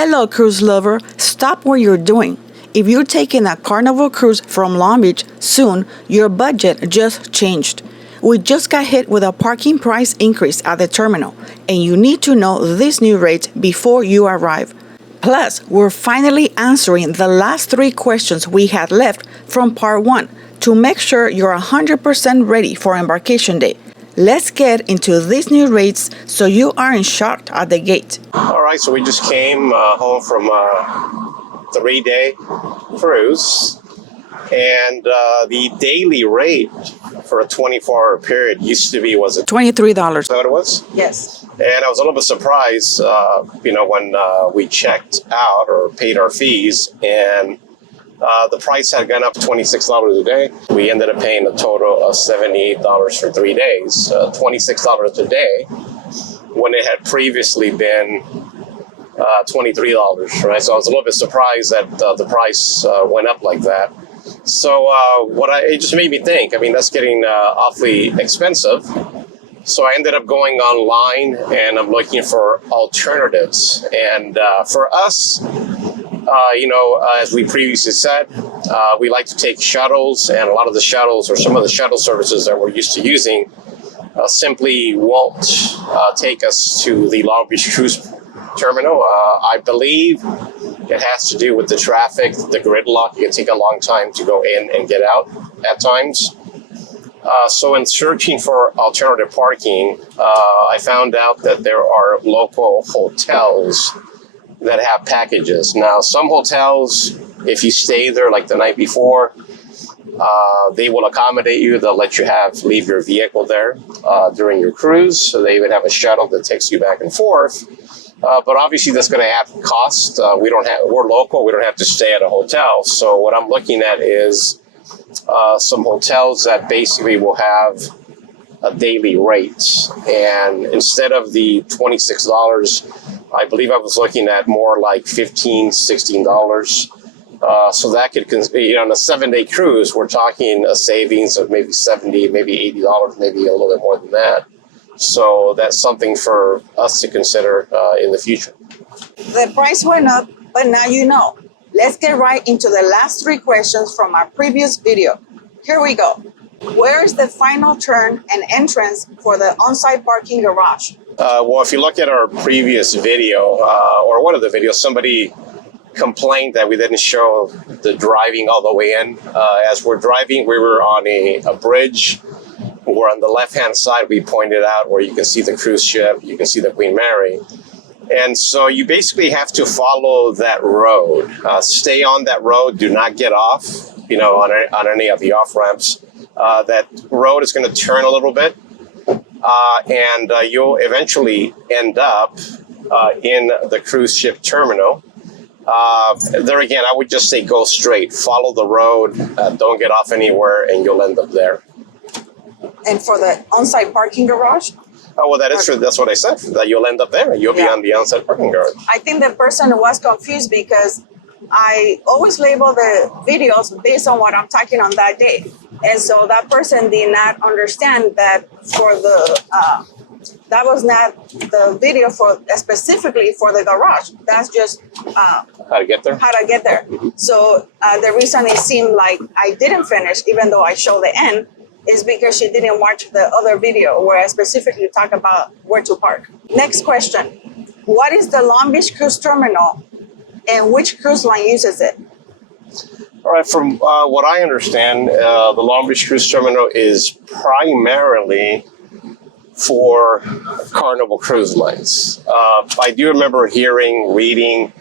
Hello, cruise lover. Stop what you're doing. If you're taking a Carnival Cruise from Long Beach soon, your budget just changed. We just got hit with a parking price increase at the terminal, and you need to know these new rates before you arrive. Plus, we're finally answering the last 3 questions we had left from part 1 to make sure you're 100% ready for embarkation day. Let's get into these new rates so you aren't shocked at the gate. All right, so we just came home from a 3-day cruise, and the daily rate for a 24-hour period used to be, was it $23. Is that what it was? Yes. And I was a little bit surprised, when we checked out or paid our fees, and the price had gone up to $26 a day. We ended up paying a total of $78 for 3 days, $26 a day, when it had previously been $23, right? So I was a little bit surprised that the price went up like that. So it just made me think, that's getting awfully expensive. So I ended up going online and I'm looking for alternatives. And for us, as we previously said, we like to take shuttles, and a lot of the shuttles, or some of the shuttle services that we're used to using, simply won't take us to the Long Beach Cruise terminal. I believe it has to do with the traffic, the gridlock. It can take a long time to go in and get out at times. So in searching for alternative parking, I found out that there are local hotels that have packages. Now, some hotels, if you stay there like the night before, they will accommodate you. They'll let you leave your vehicle there during your cruise. So they even have a shuttle that takes you back and forth. But obviously that's going to have cost. We're local. We don't have to stay at a hotel. So what I'm looking at is some hotels that basically will have a daily rate. And instead of the $26, I believe I was looking at more like $15, $16. So that could, on a 7-day cruise, we're talking a savings of maybe $70, maybe $80, maybe a little bit more than that. So that's something for us to consider in the future. The price went up, but now you know. Let's get right into the last 3 questions from our previous video. Here we go. Where is the final turn and entrance for the on-site parking garage? Well, if you look at our previous video, or one of the videos, somebody complained that we didn't show the driving all the way in. As we're driving, we were on a bridge. Where on the left-hand side, we pointed out where you can see the cruise ship, you can see the Queen Mary. And so you basically have to follow that road. Stay on that road. Do not get off, on any of the off-ramps. That road is going to turn a little bit. And you'll eventually end up in the cruise ship terminal. There again, I would just say go straight. Follow the road. Don't get off anywhere, and you'll end up there. And for the on-site parking garage? Oh, well, that is true. That's what I said, that you'll end up there. You'll be on the on-site parking garage. I think the person was confused because I always label the videos based on what I'm talking on that day. And so that person did not understand that that was not the video for specifically for the garage. That's just how to get there. Mm-hmm. So the reason it seemed like I didn't finish, even though I showed the end, is because she didn't watch the other video where I specifically talk about where to park. Next question. What is the Long Beach Cruise Terminal and which cruise line uses it? All right, from what I understand, the Long Beach Cruise Terminal is primarily for Carnival Cruise Lines. I do remember reading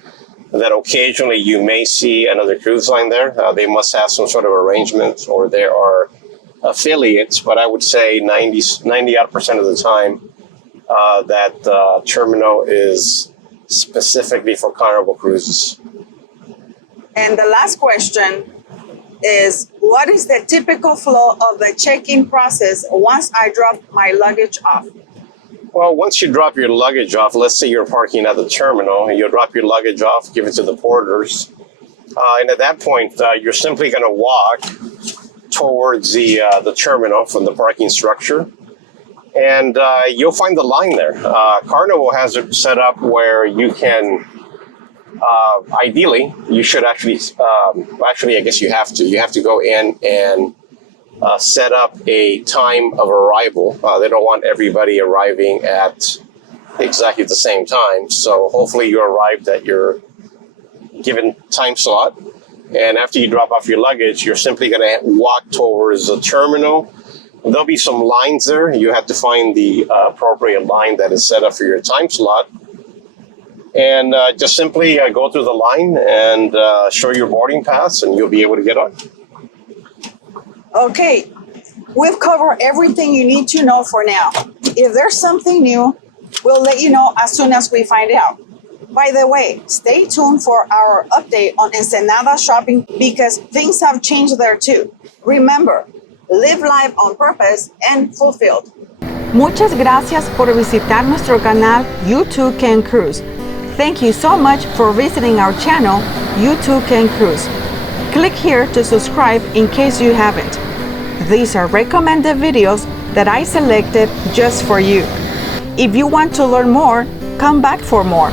that occasionally you may see another cruise line there. They must have some sort of arrangement, or there are affiliates, but I would say 90% of the time that terminal is specifically for Carnival Cruises. And the last question is, what is the typical flow of the check-in process once I drop my luggage off? Well, once you drop your luggage off, let's say you're parking at the terminal, and you'll drop your luggage off, give it to the porters. And at that point, you're simply going to walk towards the terminal from the parking structure. And you'll find the line there. Carnival has it set up where you can ideally, you should actually, I guess you have to. You have to go in and set up a time of arrival. They don't want everybody arriving at exactly the same time. So hopefully you arrived at your given time slot. And after you drop off your luggage, you're simply going to walk towards the terminal. There'll be some lines there. You have to find the appropriate line that is set up for your time slot. And just simply go through the line and show your boarding pass, and you'll be able to get on. Okay, we've covered everything you need to know for now. If there's something new, we'll let you know as soon as we find out. By the way, stay tuned for our update on Ensenada shopping because things have changed there too. Remember, live life on purpose and fulfilled. Muchas gracias por visitar nuestro canal You Too Can Cruise. Thank you so much for visiting our channel, You Too Can Cruise. Click here to subscribe in case you haven't. These are recommended videos that I selected just for you. If you want to learn more, come back for more.